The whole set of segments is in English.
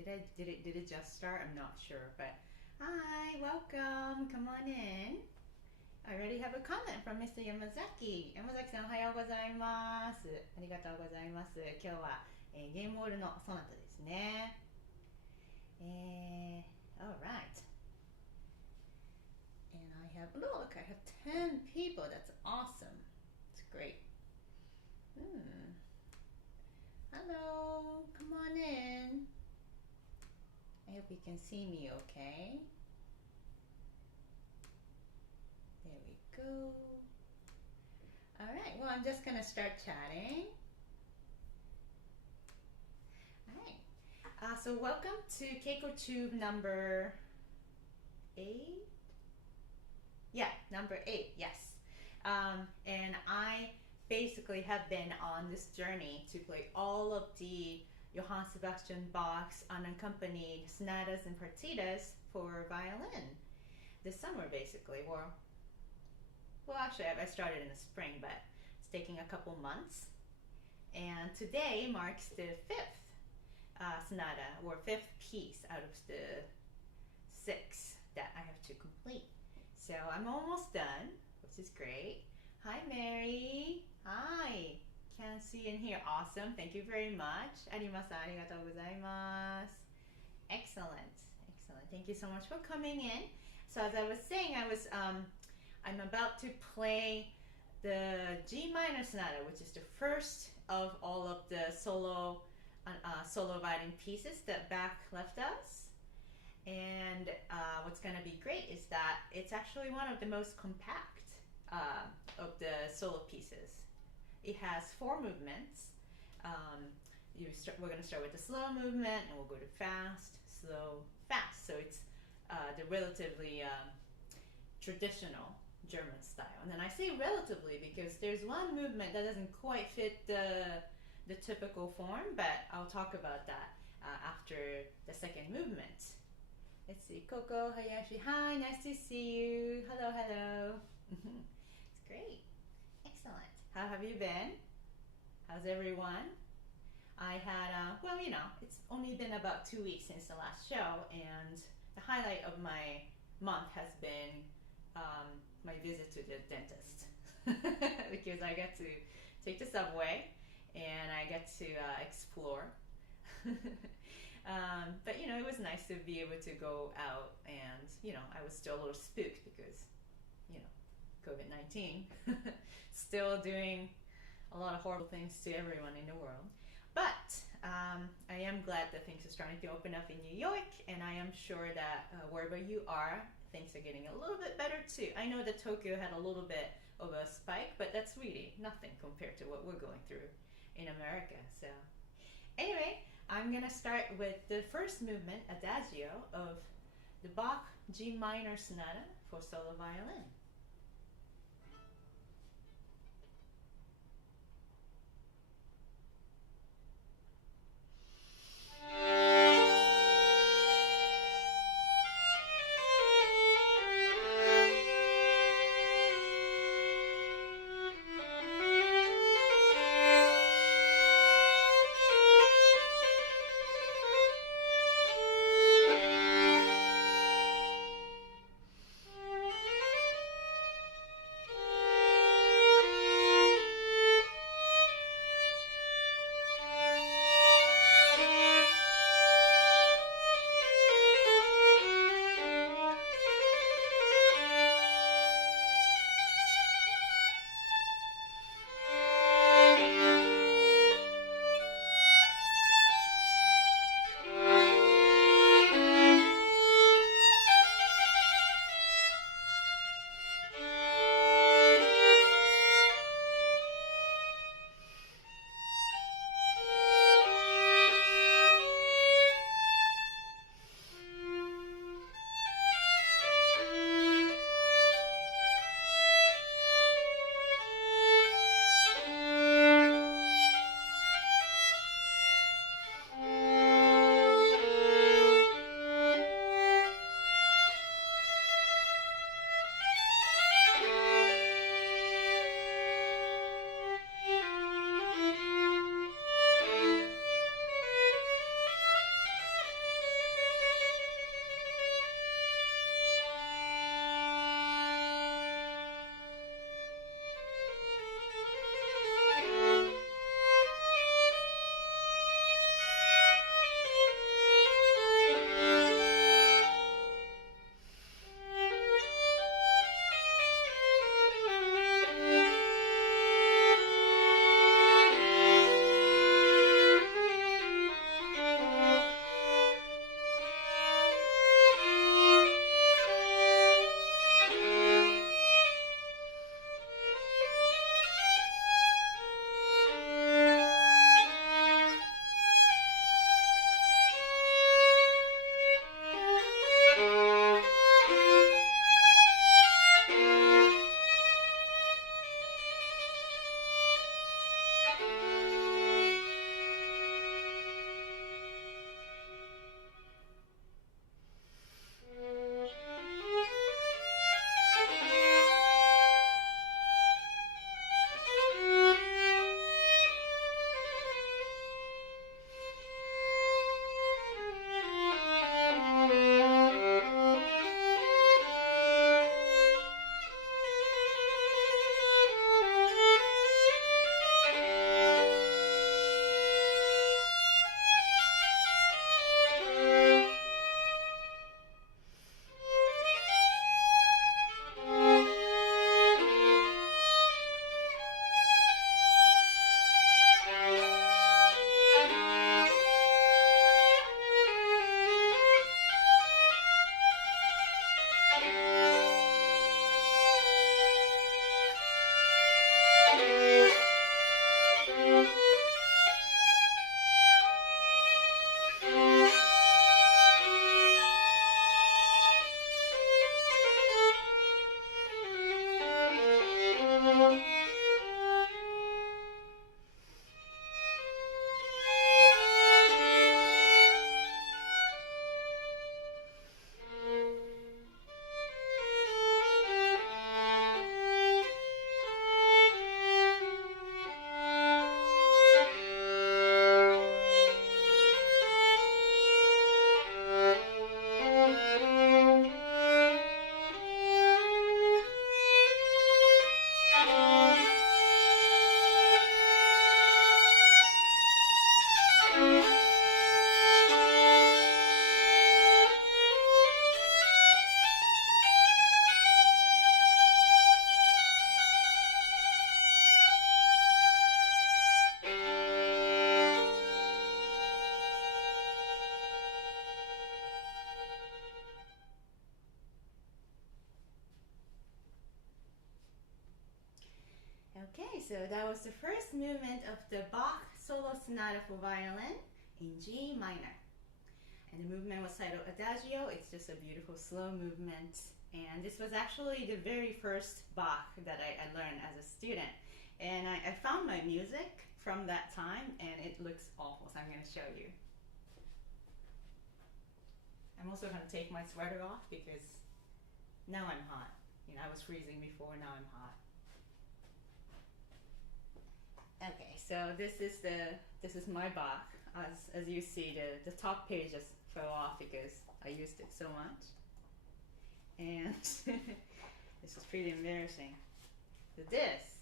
Did it just start? I'm not sure, but hi, welcome. Come on in. I already have a comment from Mr. Yamazaki. Yamazaki-san, おはようございます。ありがとうございます。今日は、ゲームオールのソナタですね。Alright. And I have, look, I have 10 people. That's awesome. It's great. Hello, come on in. I hope you can see me okay. There we go. Alright, well, I'm just gonna start chatting. Alright, so welcome to KeikoTube number 8? Yeah, number 8, yes. And I basically have been on this journey to play all of the Johann Sebastian Bach's unaccompanied sonatas and partitas for violin this summer, basically. Well, actually, I started in the spring, but it's taking a couple months. And today marks the 5th sonata, or 5th piece out of the 6 that I have to complete. So I'm almost done, which is great. Hi, Mary. Hi. Can see and hear. Awesome. Thank you very much. Arimasu, arigatou gozaimasu. Excellent. Excellent. Thank you so much for coming in. So as I was saying, I'm about to play the G minor sonata, which is the first of all of the solo violin pieces that Bach left us. And what's going to be great is that it's actually one of the most compact of the solo pieces. It has 4 movements. We're going to start with the slow movement, and we'll go to fast, slow, fast. So it's the relatively traditional German style. And then I say relatively because there's one movement that doesn't quite fit the typical form, but I'll talk about that after the second movement. Let's see, Coco, Hayashi, hi, nice to see you. Hello, hello. It's great. Excellent. How have you been? How's everyone? I had, well, you know, it's only been about 2 weeks since the last show, and the highlight of my month has been my visit to the dentist because I get to take the subway and I get to explore. But, you know, it was nice to be able to go out, and, you know, I was still a little spooked because, you know, COVID-19 still doing a lot of horrible things to everyone in the world. But I am glad that things are starting to open up in New York, and I am sure that wherever you are, things are getting a little bit better too. I know that Tokyo had a little bit of a spike, but that's really nothing compared to what we're going through in America. So anyway, I'm going to start with the first movement, Adagio, of the Bach G minor sonata for solo violin. so that was the first movement of the Bach Solo Sonata for Violin in G minor. And the movement was titled Adagio. It's just a beautiful slow movement. And this was actually the very first Bach that I learned as a student. And I found my music from that time, and it looks awful, so I'm going to show you. I'm also going to take my sweater off because now I'm hot. You know, I was freezing before, now I'm hot. Okay, so this is my Bach. As you see, the top page just fell off because I used it so much, and this is pretty embarrassing. So this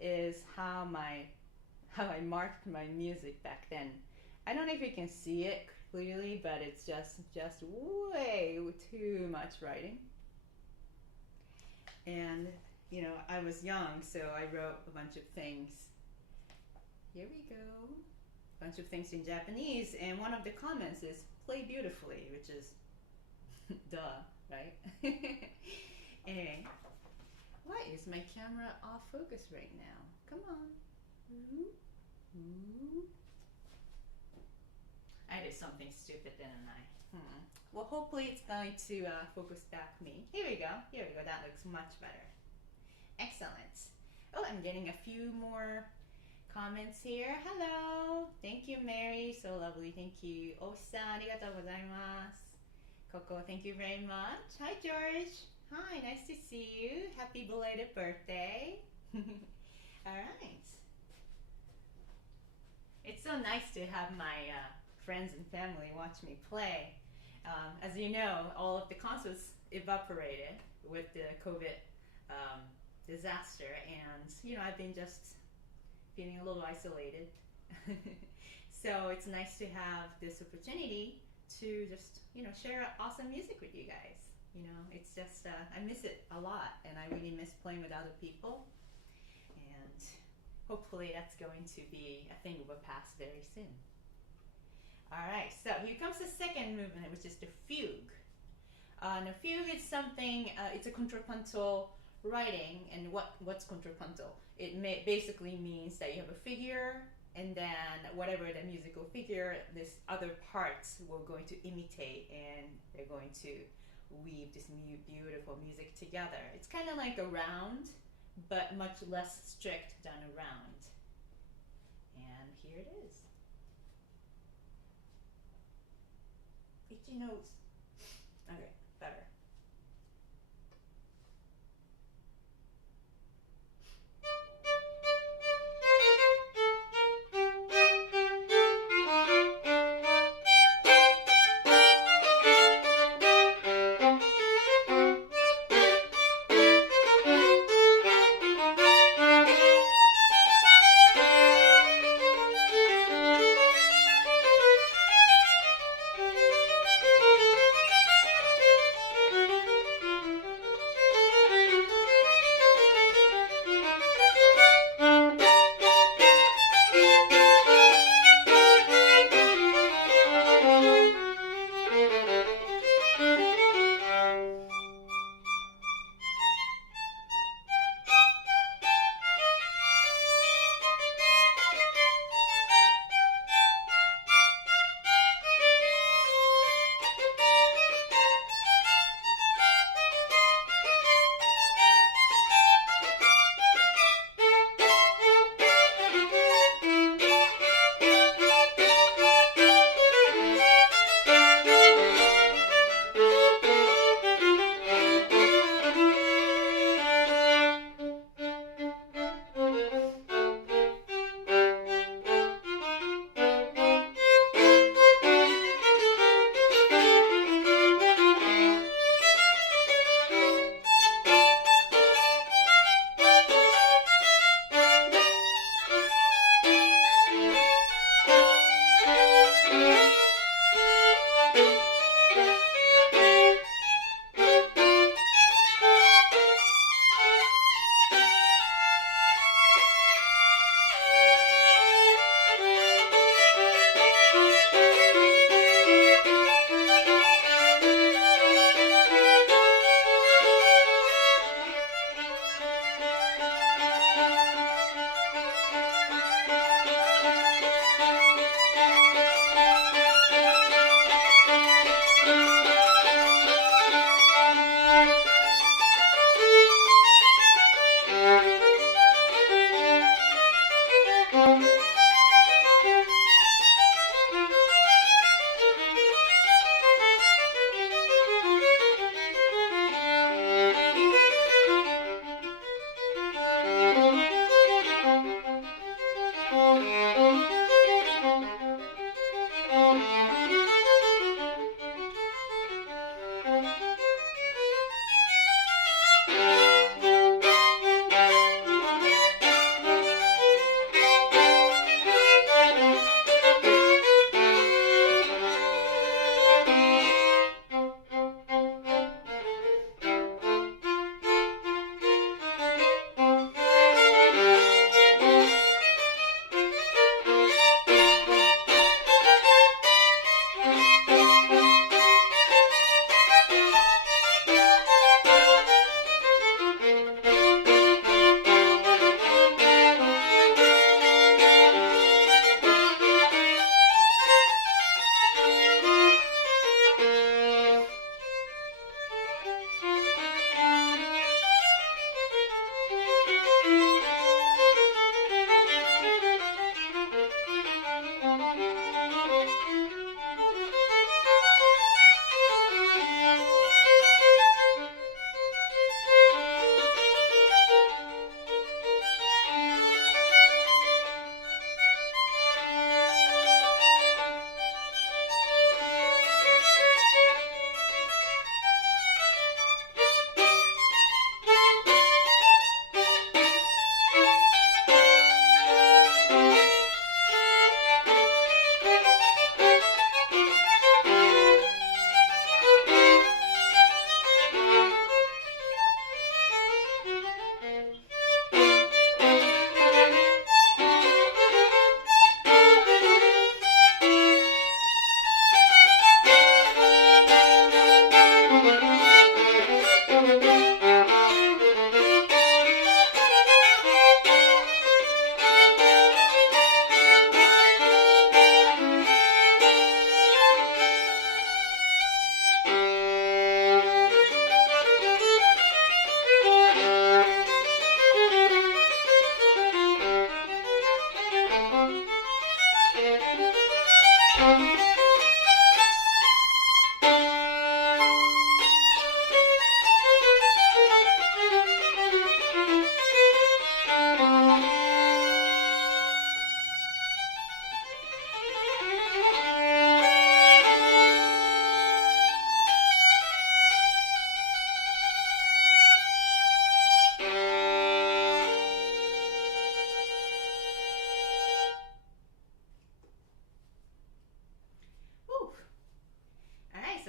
is how I marked my music back then. I don't know if you can see it clearly, but it's just way too much writing. And you know, I was young, so I wrote a bunch of things. Here we go. A bunch of things in Japanese, and one of the comments is play beautifully, which is duh, right? Anyway, why is my camera off focus right now? Come on. I did something stupid, didn't I? Well, hopefully it's going to focus back me. Here we go. Here we go. That looks much better. Excellent. Oh, I'm getting a few more comments here. Hello. Thank you, Mary. So lovely. Thank you. Oshi-san, arigatou gozaimasu. Coco, thank you very much. Hi, George. Hi, nice to see you. Happy belated birthday. All right. It's so nice to have my friends and family watch me play. As you know, all of the concerts evaporated with the COVID disaster, and you know, I've been just feeling a little isolated. So it's nice to have this opportunity to just, you know, share awesome music with you guys. You know, it's just I miss it a lot, and I really miss playing with other people, and hopefully that's going to be a thing of the past very soon. All right, so here comes the second movement, which is the fugue. The fugue is something, it's a contrapuntal writing, and what's contrapuntal? It basically means that you have a figure, and then whatever the musical figure, this other parts we're going to imitate, and they're going to weave this beautiful music together. It's kind of like a round, but much less strict than a round. And here it is. Itchy nose. Okay, better.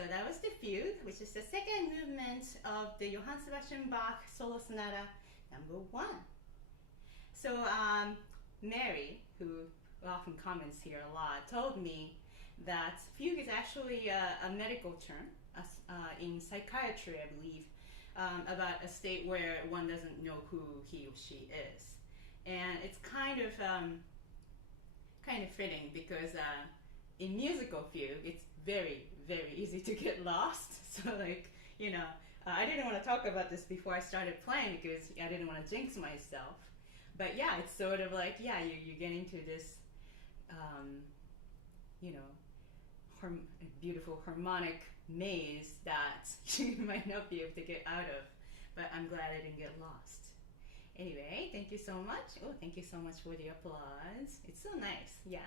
that was the fugue, which is the second movement of the Johann Sebastian Bach Solo Sonata number 1. So Mary, who often comments here a lot, told me that fugue is actually a medical term in psychiatry, I believe, about a state where one doesn't know who he or she is. And it's kind of fitting because in musical fugue, it's very, very easy to get lost. So like, you know, I didn't want to talk about this before I started playing because I didn't want to jinx myself. But yeah, it's sort of like, yeah, you get into this, you know, beautiful harmonic maze that you might not be able to get out of. But I'm glad I didn't get lost. Anyway, thank you so much. Oh, thank you so much for the applause. It's so nice, yeah.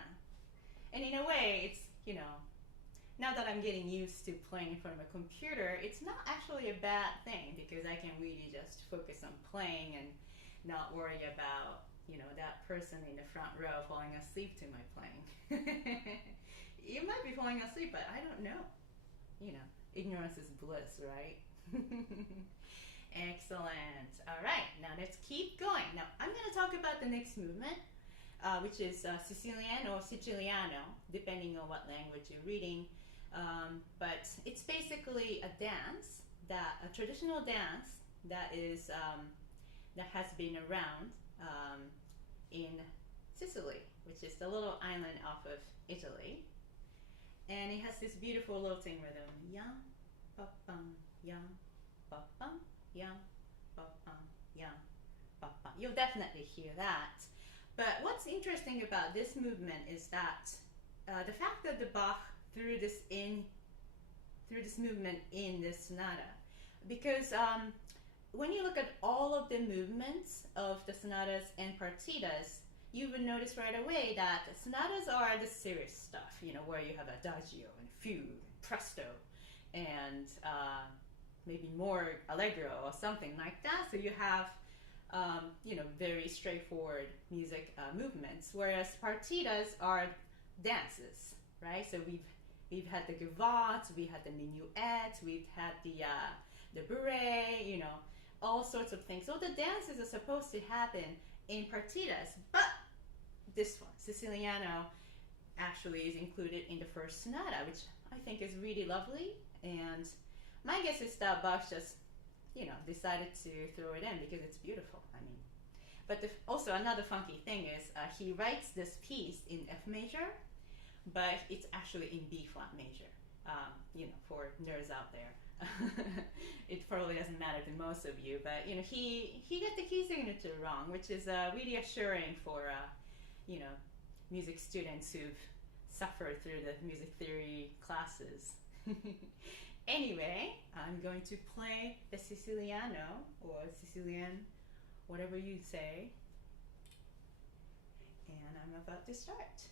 And in a way, it's, you know, now that I'm getting used to playing in front of a computer, it's not actually a bad thing because I can really just focus on playing and not worry about, you know, that person in the front row falling asleep to my playing. You might be falling asleep, but I don't know. You know, ignorance is bliss, right? Excellent. All right, now let's keep going. Now I'm going to talk about the next movement, which is Sicilian or Siciliano, depending on what language you're reading. But it's basically a dance, a traditional dance that is that has been around in Sicily, which is the little island off of Italy, and it has this beautiful lilting rhythm. Yam, ba bum, yam, ba bum. Yum, ba-bum, yum, ba-bum. You'll definitely hear that. But what's interesting about this movement is that the fact that the Bach threw this movement in this sonata, because when you look at all of the movements of the sonatas and partitas, you would notice right away that sonatas are the serious stuff, you know, where you have adagio and fugue, and presto, and maybe more allegro or something like that. So you have, you know, very straightforward music movements, whereas partitas are dances, right? So we've had the gavottes, we had the minuets, we've had the bourrée, you know, all sorts of things. So the dances are supposed to happen in partitas, but this one, Siciliano, actually is included in the first sonata, which I think is really lovely. And my guess is that Bach just, you know, decided to throw it in because it's beautiful. I mean, but also another funky thing is he writes this piece in F major, but it's actually in B flat major. You know, for nerds out there, it probably doesn't matter to most of you, but you know, he got the key signature wrong, which is really assuring for you know, music students who've suffered through the music theory classes. Anyway, I'm going to play the Siciliano, or Sicilian, whatever you say, and I'm about to start.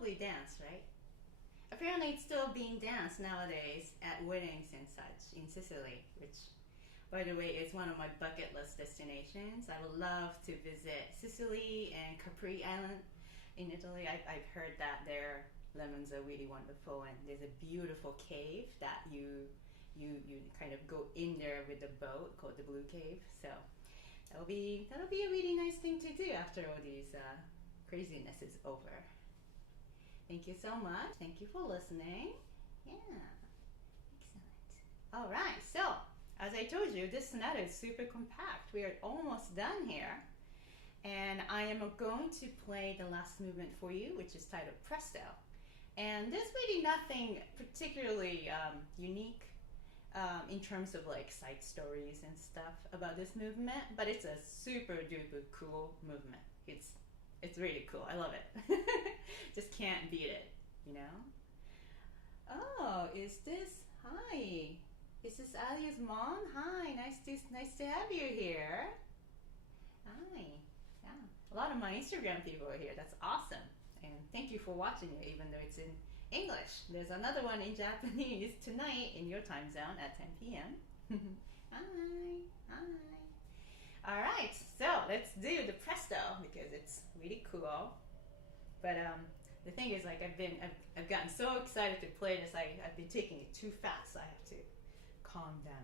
probably danced, right? Apparently it's still being danced nowadays at weddings and such in Sicily, which, by the way, is one of my bucket list destinations. I would love to visit Sicily and Capri Island in Italy. I've heard that their lemons are really wonderful, and there's a beautiful cave that you kind of go in there with a boat called the Blue Cave. So that'll be a really nice thing to do after all these craziness is over. Thank you so much. Thank you for listening. Yeah, excellent. All right, so as I told you, this sonata is super compact. We are almost done here. And I am going to play the last movement for you, which is titled Presto. And there's really nothing particularly unique in terms of like side stories and stuff about this movement, but it's a super duper cool movement. It's really cool. I love it. Just can't beat it, you know? Oh, is this, hi. Is this Alia's mom? Hi, nice to have you here. Hi. Yeah. A lot of my Instagram people are here. That's awesome. And thank you for watching it, even though it's in English. There's another one in Japanese tonight in your time zone at 10 p.m. Hi. Hi. All right, so let's do the Presto because it's really cool. But the thing is, like, I've gotten so excited to play this. I've been taking it too fast. I have to calm down.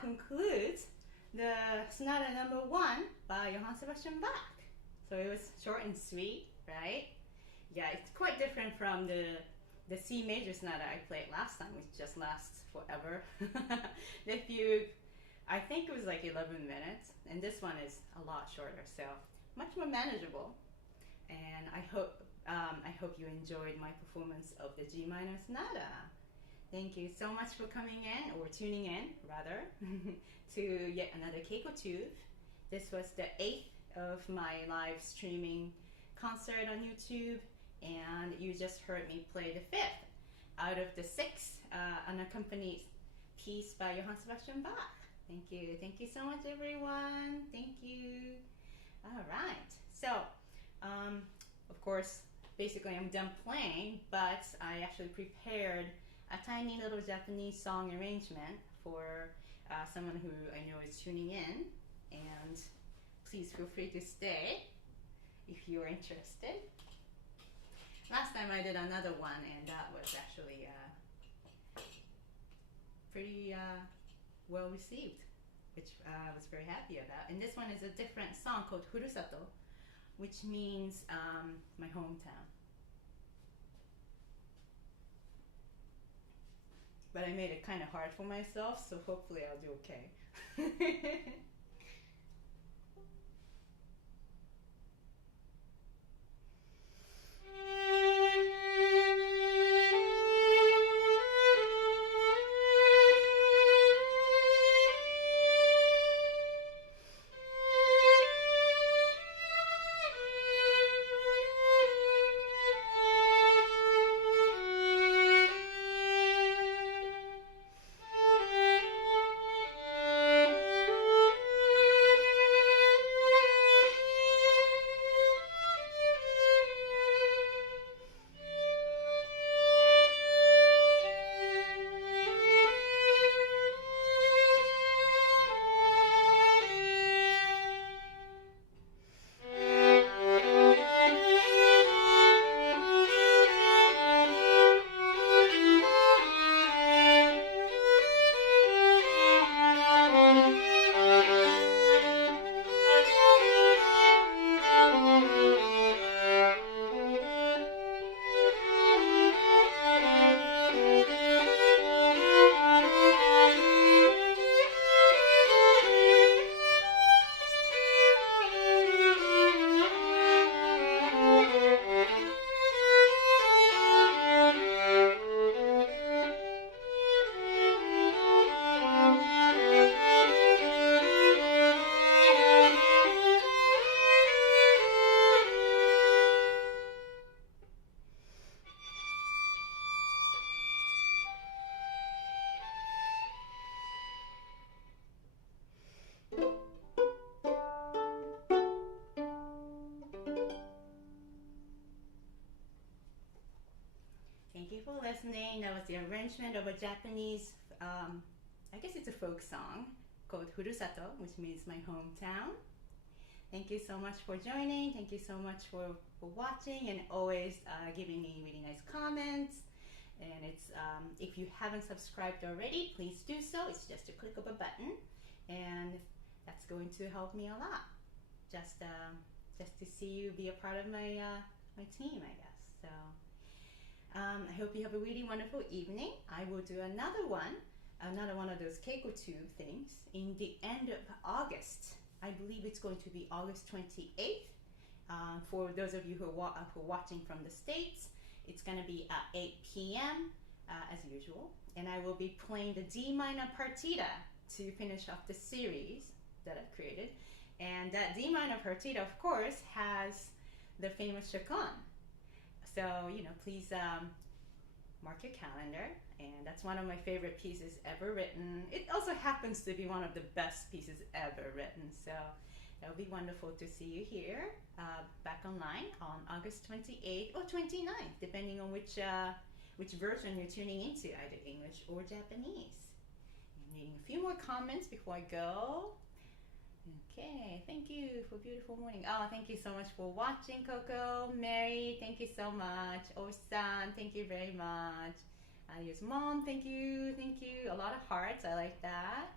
Concludes the Sonata number 1 by Johann Sebastian Bach. So it was short and sweet, right? Yeah, it's quite different from the C major sonata I played last time, which just lasts forever. I think it was like 11 minutes, and this one is a lot shorter, so much more manageable. And I hope you enjoyed my performance of the G minor sonata. Thank you so much for coming in, or tuning in, rather, to yet another KeikoTube. This was the 8th of my live streaming concert on YouTube, and you just heard me play the 5th out of the 6 unaccompanied piece by Johann Sebastian Bach. Thank you so much, everyone. Thank you. All right, so of course, basically I'm done playing, but I actually prepared a tiny little Japanese song arrangement for someone who I know is tuning in, and please feel free to stay if you're interested. Last time I did another one, and that was actually pretty well received, which I was very happy about. And this one is a different song called Furusato, which means my hometown. But I made it kind of hard for myself, so hopefully I'll do okay. Thank you for listening. That was the arrangement of a Japanese, I guess it's a folk song called Furusato, which means my hometown. Thank you so much for joining. Thank you so much for watching and always giving me really nice comments. And it's if you haven't subscribed already, please do so. It's just a click of a button, and that's going to help me a lot. Just to see you be a part of my my team, I guess. So I hope you have a really wonderful evening. I will do another one of those KeikoTube things in the end of August. I believe it's going to be August 28th. For those of you who are watching from the States, it's going to be at 8 p.m. As usual. And I will be playing the D minor partita to finish off the series that I've created. And that D minor partita, of course, has the famous chaconne. So, please mark your calendar. And that's one of my favorite pieces ever written. It also happens to be one of the best pieces ever written. So it'll be wonderful to see you here back online on August 28th or 29th, depending on which version you're tuning into, either English or Japanese. I'm reading a few more comments before I go. Okay, thank you for beautiful morning. Oh, thank you so much for watching, Coco. Mary, thank you so much. Oshi-san, thank you very much. Ayu's mom, thank you. A lot of hearts, I like that.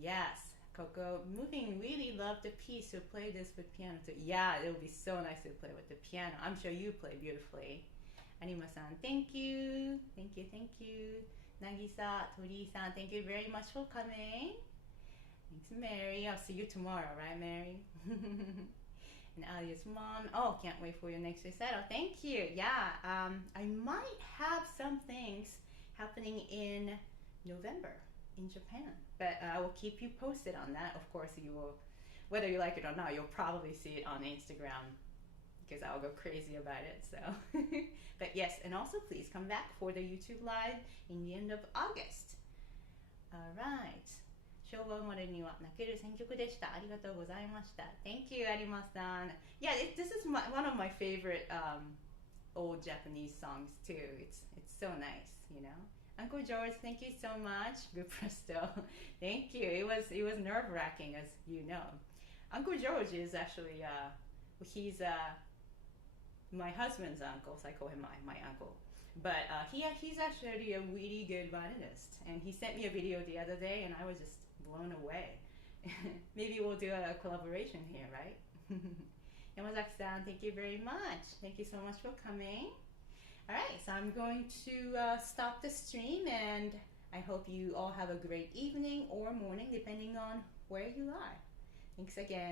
Yes, Coco, moving, really love the piece. So play this with piano too. Yeah, it would be so nice to play with the piano. I'm sure you play beautifully. Anima-san, thank you. Nagisa, Tori-san, thank you very much for coming. Thanks, Mary. I'll see you tomorrow, right, Mary? And Alia's mom. Oh, can't wait for your next recital. Thank you. Yeah, I might have some things happening in November in Japan, but I will keep you posted on that. Of course, you will, whether you like it or not, you'll probably see it on Instagram because I'll go crazy about it. So, but yes, and also please come back for the YouTube live in the end of August. All right. 昭和生まれには泣ける選曲でした。ありがとうございました。Thank you, Arima-san. Yeah, this is one of my favorite old Japanese songs too. It's so nice, Uncle George, thank you so much. Good presto. Thank you. It was nerve-wracking, as you know. Uncle George is actually he's my husband's uncle, so I call him my uncle. But he's actually a really good violinist, and he sent me a video the other day, and I was just blown away. Maybe we'll do a collaboration here, right? Yamazaki-san, thank you very much. Thank you so much for coming. All right, so I'm going to stop the stream, and I hope you all have a great evening or morning, depending on where you are. Thanks again.